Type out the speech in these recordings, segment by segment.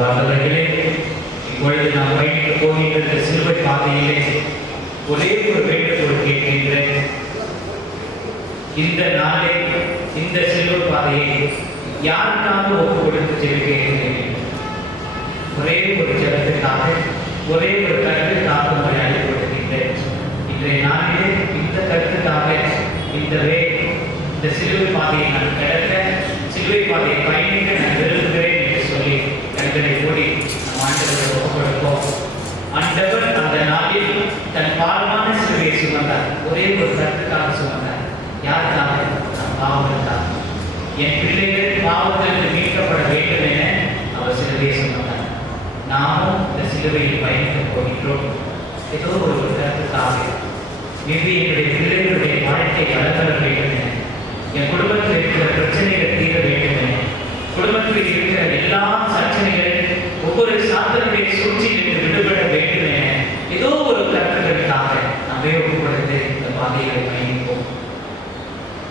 அன்பார்ந்தவர்களே, இப்பொழுது நாம் பயணிக்க போகின்ற சிலுவை பாதையிலே ஒரே ஒரு வேண்டுகோள் கேட்கின்றேன். இந்த நாளை இந்த சிலுவை பாதையை யாருக்காக ஒப்பு கொடுத்து ஜெபிக்கிறேன்? ஒரே ஒரு ஜெபத்திற்காக, ஒரே ஒரு கருத்துக்காக உங்களை அழைப்பு கொடுக்கின்றேன். இன்றைய நாளிலே இந்த கருத்துக்காக இந்த சிலுவை பாதையை நான் கடக்க, சிலுவை பாதையை பயணிக்க நான் விரும்புகிறேன் என்று சொல்லி கண்களை மூடி நம் ஆண்டவரை ஒப்பு கொடுப்போம். ஆண்டவர் அந்த நாளில் தன் பாரமான சிலுவையை சுமந்தார். ஒரே ஒரு கருத்துக்காக சுமந்தார். யாருக்காக? நம் பாவங்களுக்காக. என் பிள்ளைகள் பாவத்திலிருந்து மீட்கப்பட வேண்டும் என அவர் சிலுவையை சுமந்தார். நாமும் இந்த சிலுவையில் பயணிக்கப் போகின்றோம். ஏதோ ஒரு கருத்துக்காக, இது என்னுடைய பிள்ளைகளுடைய வாழ்க்கை வளர்த்தர வேண்டும் என, என் குடும்பத்தில் இருக்கிற பிரச்சனைகள் தீர வேண்டும் என, குடும்பத்தில் இருக்கிற எல்லா பிரச்சனைகள் ஒவ்வொரு சாத்தனுடைய சூழ்ச்சியிலிருந்து விடுபட வேண்டும் என, ஏதோ ஒரு கருத்துக்களுக்காக நம்மை ஒப்புக்கொடுத்து இந்த பாதைகளை பயணிப்போம்.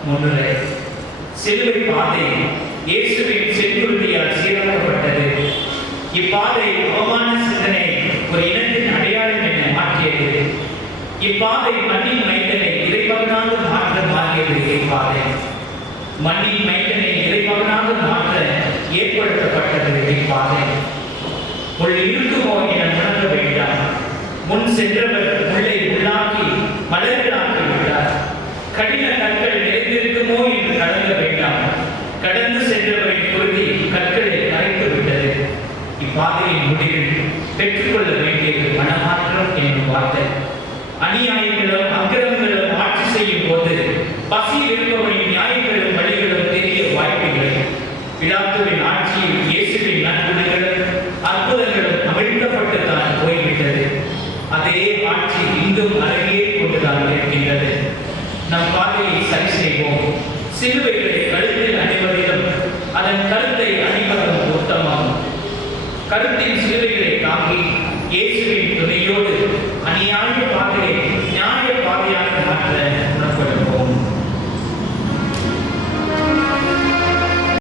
முன்னுரை: சிலுவை பாதை இயேசுவின் செங்குருதியால் சீராக்கப்பட்டது. இப்பாதை அவமான சிந்தனை ஒரு இனத்தின் அடையாளம் என மாற்றியது. இப்பாதை மண்ணின் மைந்தனை இறைமகனாக மாற்ற மாறியது. இப்பாதை மண்ணின் மைந்தனை இறைமகனாக மாற்ற ஏற்படுத்தப்பட்டது. இப்பாதை உள் இருக்குமோ என உணர வேண்டாம். முன் சென்றவர் முள்ளை உள்ளாக்கி மலர்களாக்கி விட்டார். கடின கற்கள் நிறைந்திருக்குமோ என்று கடந்த வேண்டாம். கடந்து சென்றவரின் குருதி கற்களை கரைத்து விட்டது. இப்பாதையின் முடிவில் பெற்றுக்கொள்ள வேண்டியது மனமாற்றம் என்னும் வார்த்தை. அநியாயங்களும் அக்கிரமங்களும் ஆட்சி செய்யும் போது பசியில் இருப்பவரின் நியாயங்களும் வழிகளும் தெரிய வாய்ப்புகளை, பிலாத்துவின் ஆட்சியில் இயேசுவின் நற்குணங்களும் அற்புதங்களும் அவிழ்க்கப்பட்டு தான் போய்விட்டது. அதே ஆட்சி இன்றும் அருகே கொண்டுதான் இருக்கின்றது. நம் பாதையை சரி செய்வோம். சிலுவைகளை கழுத்தில் அணிவதிலும் அதன் கருத்தை அணிவதும் உத்தமம். கருத்தின் சிலுவைகளை தாங்கி இயேசுவின் துணையோடு அநியாய பாதையை